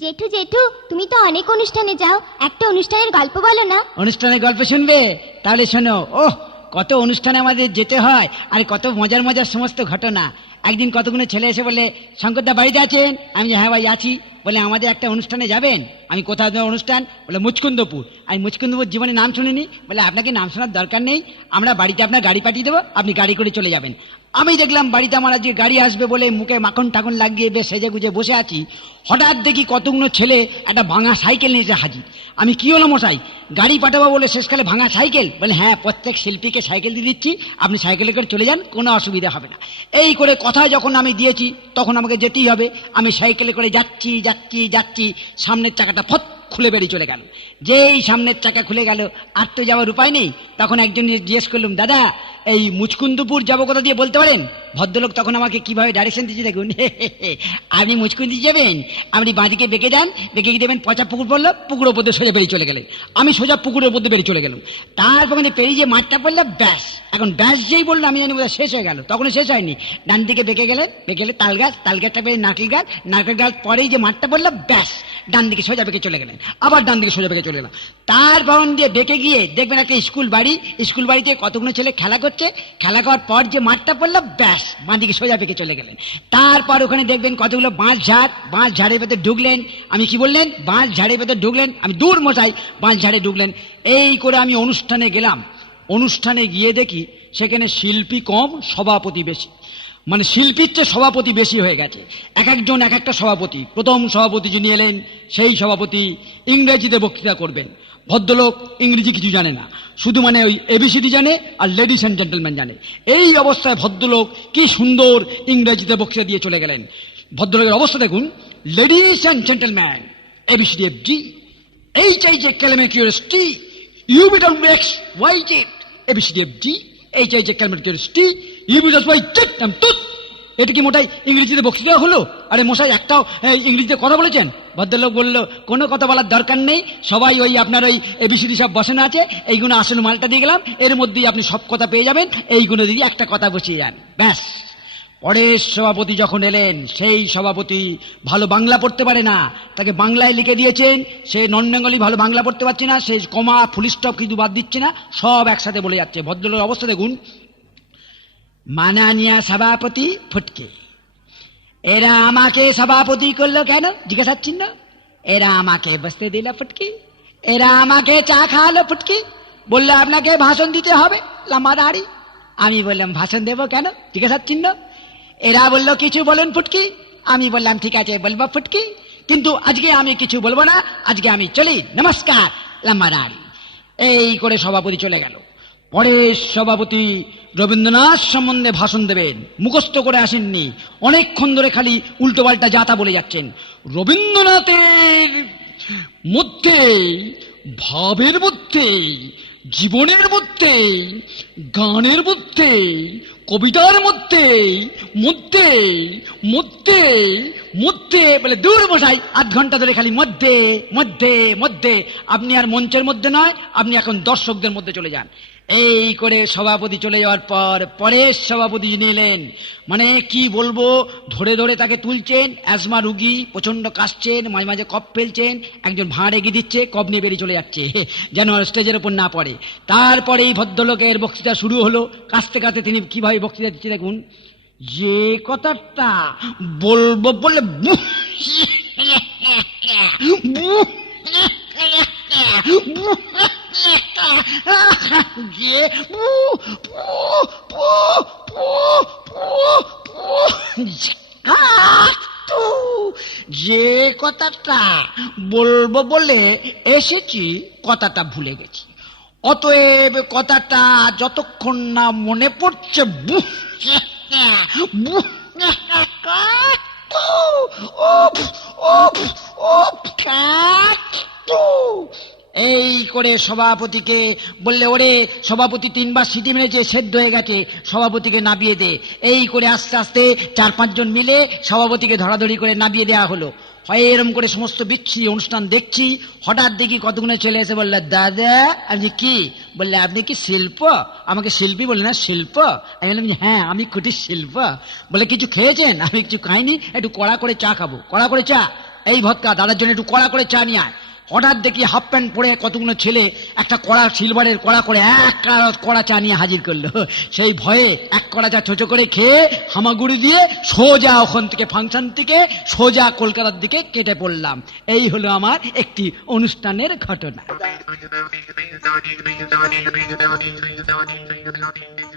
জেঠু জেঠু, তুমি তো অনেক অনুষ্ঠানে যাও। একটা অনুষ্ঠানের গল্প বলো না। অনুষ্ঠানের গল্প শুনবে? তাহলে শোনো। ওহ, কত অনুষ্ঠানে আমাদের যেতে হয় আর কত মজার মজার সমস্ত ঘটনা। একদিন কতগুলো ছেলে এসে বলে শঙ্করদা বাড়িতে আছেন? আমি হ্যাঁ ভাই, আছি। বলে আমাদের একটা অনুষ্ঠানে যাবেন? আমি কোথাও অনুষ্ঠান? বলে মুচকুন্দপুর। আমি মুচকুন্দপুর জীবনে নাম শুনিনি। বলে আপনাকে নাম শোনার দরকার নেই। আমরা বাড়িতে আপনার গাড়ি পাঠিয়ে দেবো। আপনি গাড়ি করে চলে যাবেন। আমি দেখলাম, বাড়িতে আমার আজকে গাড়ি আসবে বলে মুখে মাখন টাখন লাগিয়ে বেশ সেজে গুজে বসে আছি। হঠাৎ দেখি কতগুলো ছেলে একটা ভাঙা সাইকেল নিয়ে হাজির। আমি কি হলো মশাই? গাড়ি পাঠাবো বলে শেষকালে ভাঙা সাইকেল? বলে হ্যাঁ প্রত্যেক শিল্পীকে সাইকেল দিয়ে দিচ্ছি। আপনি সাইকেলে করে চলে যান, কোনো অসুবিধা হবে না। এই করে কথা যখন আমি দিয়েছি, তখন আমাকে যেতেই হবে। আমি সাইকেলে করে যাচ্ছি যাচ্ছি যাচ্ছি। সামনের চাকাটা ফট খুলে বেরিয়ে চলে গেল। যেই সামনের চাকা খুলে গেল, আর তো যাওয়ার উপায় নেই। তখন একজন জিজ্ঞেস করলাম, দাদা, এই মুচকুন্দপুর যাব কথা দিয়ে বলতে পারেন? ভদ্রলোক তখন আমাকে কীভাবে ডাইরেকশন দিচ্ছে দেখুন। আপনি মুচকুন্দি যাবেন, আপনি বাঁদিকে বেঁকে যান, বেঁকে দেবেন পচা পুকুর পড়ল, পুকুরের উপর দিয়ে সোজা বেরিয়ে চলে গেলেন। আমি সোজা পুকুরের দিয়ে বেরিয়ে চলে গেলাম। তারপর মানে পেরিয়ে যে মাঠটা পড়ল, ব্যাস। এখন ব্যাস যেই বলল, আমি জানি বোধহয় শেষ হয়ে গেল। তখন শেষ হয়নি। ডান দিকে বেঁকে গেলেন, বেঁকে গেলে তাল গাছ, তাল গাছটা পেয়ে নারকেল গাছ নারকেল গাছ পরেই যে মাঠটা পড়ল, ব্যাস। ডান দিকে সোজা বেঁকে চলে গেলেন, আবার ডান দিকে সোজা বেঁকে চলে গেলাম তার তারপর দিয়ে বেঁকে গিয়ে দেখবেন একটা স্কুল বাড়ি, স্কুল বাড়িতে কতগুলো ছেলে খেলা করছে। খেলা করার পর যে মাঠটা পড়ল, ব্যাস বাঁ দিকে সোজা বেঁকে চলে গেলেন। তারপর ওখানে দেখবেন কতগুলো বাঁশ ঝাড়, বাঁশ ঝাড়ের ভেতর ঢুকলেন। আমি কি বললেন? বাঁশ ঝাড়ের ভেতর ঢুকলেন। আমি দূর মশাই, বাঁশ ঝাড়ে ঢুকলেন। এই করে আমি অনুষ্ঠানে গেলাম। অনুষ্ঠানে গিয়ে দেখি, সেখানে শিল্পী কম, সভাপতি বেশি। মানে শিল্পীর চেয়ে সভাপতি বেশি হয়ে গেছে। এক একজন, এক একটা সভাপতি। প্রথম সভাপতি যিনি এলেন, সেই সভাপতি ইংরেজিতে বক্তৃতা করবেন। ভদ্রলোক ইংরেজি কিছু জানে না। শুধু মানে ওই এবিসিডি জানে আর লেডিস অ্যান্ড জেন্টেলম্যান জানে। এই অবস্থায় ভদ্রলোক কি সুন্দর ইংরেজিতে বক্তৃতা দিয়ে চলে গেলেন। ভদ্রলোকের অবস্থা দেখুন। Ladies and gentleman A B C D F G H I J ক্যালমেকিউরস T U X Y Z A B C D F G H I J ক্যালমেকিউরস T তুত। এটা কি মোটাই ইংরেজিতে বক্তৃতা হলো? আরে মশাই, একটাও ইংরেজিতে কথা বলেছেন? ভদ্রলোক বলল, কোনো কথা বলার দরকার নেই। সবাই ওই আপনার ওই এবিসিডি সব বসানো আছে। এইগুলো আসল মালটা দিয়ে গেলাম। এর মধ্যেই আপনি সব কথা পেয়ে যাবেন। এইগুলো দিয়ে একটা কথা বসিয়ে যান। ব্যাস। পরের সভাপতি যখন এলেন, সেই সভাপতি ভালো বাংলা পড়তে পারে না। তাকে বাংলায় লিখে দিয়েছেন। সে নন বেঙ্গলি ভালো বাংলা পড়তে পারছে না। সে কমা, ফুল স্টপ কিছু বাদ দিচ্ছে না। সব একসাথে বলে যাচ্ছে। ভদ্রলোক অবস্থা দেখুন। মানানিয়া সভাপতি ফুটকে। এরা আমাকে সভাপতি করল কেন? জিজ্ঞাসা চিহ্ন। এরা আমাকে বসতে দিল ফুটকি। এরা আমাকে চা খাওয়ালো ফুটকি। বললে, আপনাকে ভাষণ দিতে হবে, লম্বা দাড়ি। আমি বললাম, ভাষণ দেবো কেন? জিজ্ঞাসা চিহ্ন। এরা বলল, কিছু বলেন ফুটকি। আমি বললাম, ঠিক আছে, বলব ফুটকি। কিন্তু আজকে আমি কিছু বলব না। আজকে আমি চলি। নমস্কার, লাম্বা দাড়ি। এই করে সভাপতি চলে গেল। পরের সভাপতি রবীন্দ্রনাথ সম্বন্ধে ভাষণ দেবেন। মুখস্থ করে আসেননি। অনেকক্ষণ ধরে খালি উল্টোপাল্টা যাতা বলে যাচ্ছেন। রবীন্দ্রনাথের মধ্যে, ভাবের মধ্যে, জীবনের মধ্যে, গানের মধ্যে, কবিতার মধ্যে মধ্যে মধ্যে মধ্যে বলে দূর বসাই আধ ঘণ্টা ধরে খালি মধ্যে মধ্যে মধ্যে। আপনি আর মঞ্চের মধ্যে নয়, আপনি এখন দর্শকদের মধ্যে চলে যান। এই করে সভাপতি চলে যাওয়ার পর পরের সভাপতি যিনি এলেন মানে কি বলব, ধরে ধরে তাকে তুলছেন অ্যাজমা রুগী প্রচণ্ড কাশছেন, মাঝে মাঝে কপ ফেলছেন, একজন ভাঁড় এগিয়ে দিচ্ছে কপ নিয়ে বেরিয়ে চলে যাচ্ছে, যেন স্টেজের ওপর না পড়ে। তারপরে এই ভদ্রলোকের বক্তৃতা শুরু হলো কাঁচতে কাঁচতে তিনি কীভাবে বক্তৃতা দিচ্ছে দেখুন, যে কথাটা বলব বলে যে যে কথাটা বলব বলে এসেছি কথাটা ভুলে গেছি অতএব কথাটা যতক্ষণ না মনে পড়ছে বুহ, ও ওপ, ওপ, কাটু। এই করে সভাপতিকে বললে, ওরে, সভাপতি তিনবার সিটি মেরেছে, সেদ্ধ হয়ে গেছে, সভাপতিকে নাবিয়ে দে। এই করে আস্তে আস্তে চার পাঁচজন মিলে সভাপতিকে ধরাধরি করে নাবিয়ে দেওয়া হলো। হয় এরম করে সমস্ত বিচ্ছিরি অনুষ্ঠান দেখছি, হঠাৎ দেখি কতগুলো ছেলে এসে বললে, দাদা, আপনি কি? বললে, আপনি কি শিল্প? আমাকে শিল্পী বললেন না, শিল্প। আমি বললাম হ্যাঁ আমি কুটির শিল্প। বলে কিছু খেয়েছেন? আমি কিছু খাইনি, একটু কড়া করে চা খাব, কড়া করে চা। এই ভক্তা দাদার জন্য একটু কড়া করে চা নিয়ে আয়। হঠাৎ দেখি হাফ প্যান্ট পরে কতগুলো ছেলে একটা কড়া সিলভারের কড়া করে এক কড়া চা নিয়ে হাজির করল। সেই ভয়ে এক কড়া চা ছোট করে খেয়ে হামাগুড়ি দিয়ে সোজা ওখান থেকে ফাংশন থেকে সোজা কলকাতার দিকে কেটে পড়লাম। এই হলো আমার একটি অনুষ্ঠানের ঘটনা।